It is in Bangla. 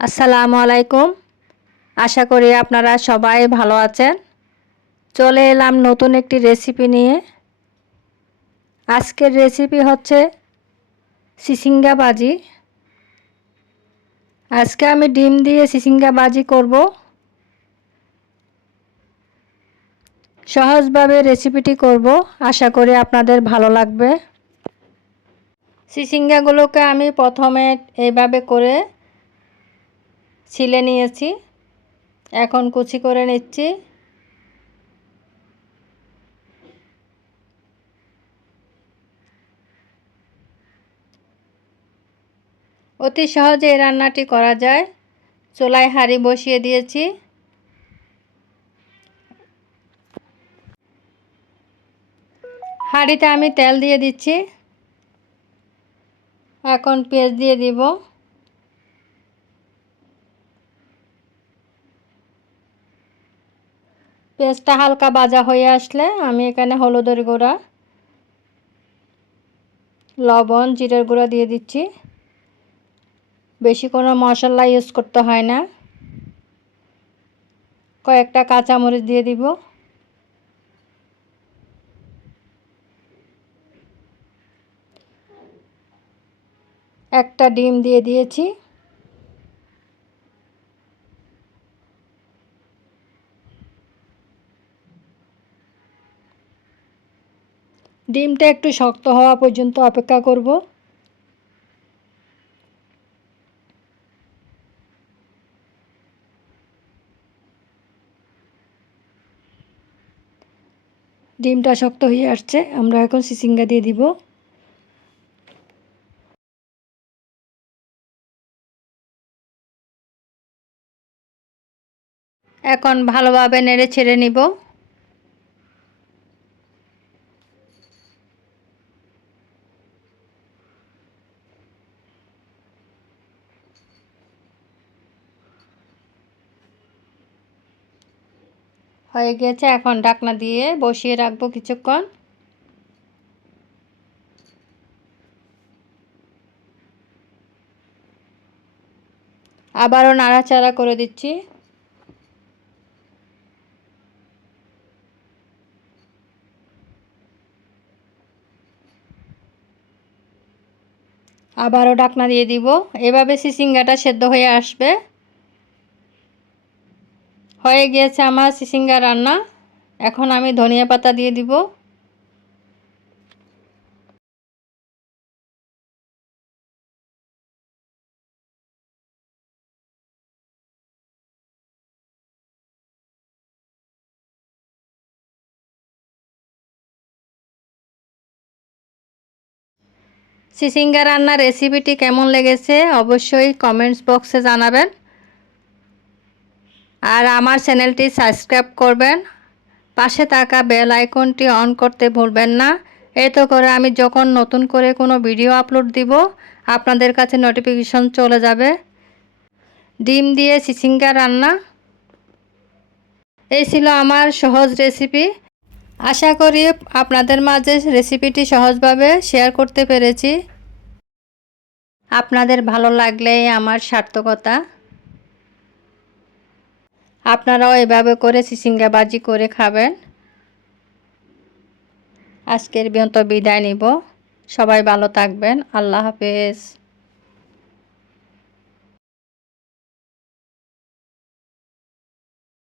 আসসালামু আলাইকুম। আশা করি আপনারা সবাই ভালো আছেন। চলে এলাম নতুন একটি রেসিপি নিয়ে। আজকের রেসিপি হচ্ছে চিচিঙ্গা ভাজি। আজকে আমি ডিম দিয়ে চিচিঙ্গা ভাজি করব। সহজভাবে রেসিপিটি করব, আশা করি আপনাদের ভালো লাগবে। চিচিঙ্গাগুলোকে আমি প্রথমে এইভাবে করে ছিলে নিয়েছি, এখন কুচি করে নিচ্ছি। অতি সহজে এই রান্নাটি করা যায়। চুলায় হাঁড়ি বসিয়ে দিয়েছি। হাঁড়িতে আমি তেল দিয়ে দিচ্ছি। এখন পেঁয়াজ দিয়ে দিব। পেঁয়াজটা হালকা ভাজা হয়ে আসলে আমি এখানে হলুদের গুঁড়া, লবণ, জিরের গুঁড়া দিয়ে দিচ্ছি। বেশি কোনো মশলা ইউজ করতে হয় না। কয়েকটা কাঁচামরিচ দিয়ে দিব। একটা ডিম দিয়ে দিয়েছি। ডিমটা একটু শক্ত হওয়া পর্যন্ত অপেক্ষা করব। ডিমটা শক্ত হয়ে আসছে, আমরা এখন চিচিঙ্গা দিয়ে দিব। এখন ভালোভাবে নেড়ে ছেড়ে নিব। হয়ে গেছে, এখন ঢাকনা দিয়ে বসিয়ে রাখবো কিছুক্ষণ। আবারও নাড়াচাড়া করে দিচ্ছি। আবারও ঢাকনা দিয়ে দিব। এভাবে চিচিঙ্গাটা সেদ্ধ হয়ে আসবে। হয়ে গিয়েছে আমার চিচিঙ্গা রান্না। এখন আমি ধনিয়া পাতা দিয়ে দিব। চিচিঙ্গা রান্নার রেসিপিটি কেমন লেগেছে অবশ্যই কমেন্টস বক্সে জানাবেন। আর আমার চ্যানেলটি সাবস্ক্রাইব করবেন। পাশে থাকা বেল আইকনটি অন করতে ভুলবেন না। এতে করে আমি যখন নতুন করে কোনো ভিডিও আপলোড দিব আপনাদের কাছে নোটিফিকেশন চলে যাবে। ডিম দিয়ে চিচিঙ্গা রান্না, এই ছিল আমার সহজ রেসিপি। আশা করি আপনাদের মাঝে রেসিপিটি সহজভাবে শেয়ার করতে পেরেছি। আপনাদের ভালো লাগলেই আমার সার্থকতা। আপনারাও এভাবে করে চিচিঙ্গা ভাজি করে খাবেন। আজকের মতো বিদায় নিব। সবাই ভালো থাকবেন। আল্লাহ হাফেজ।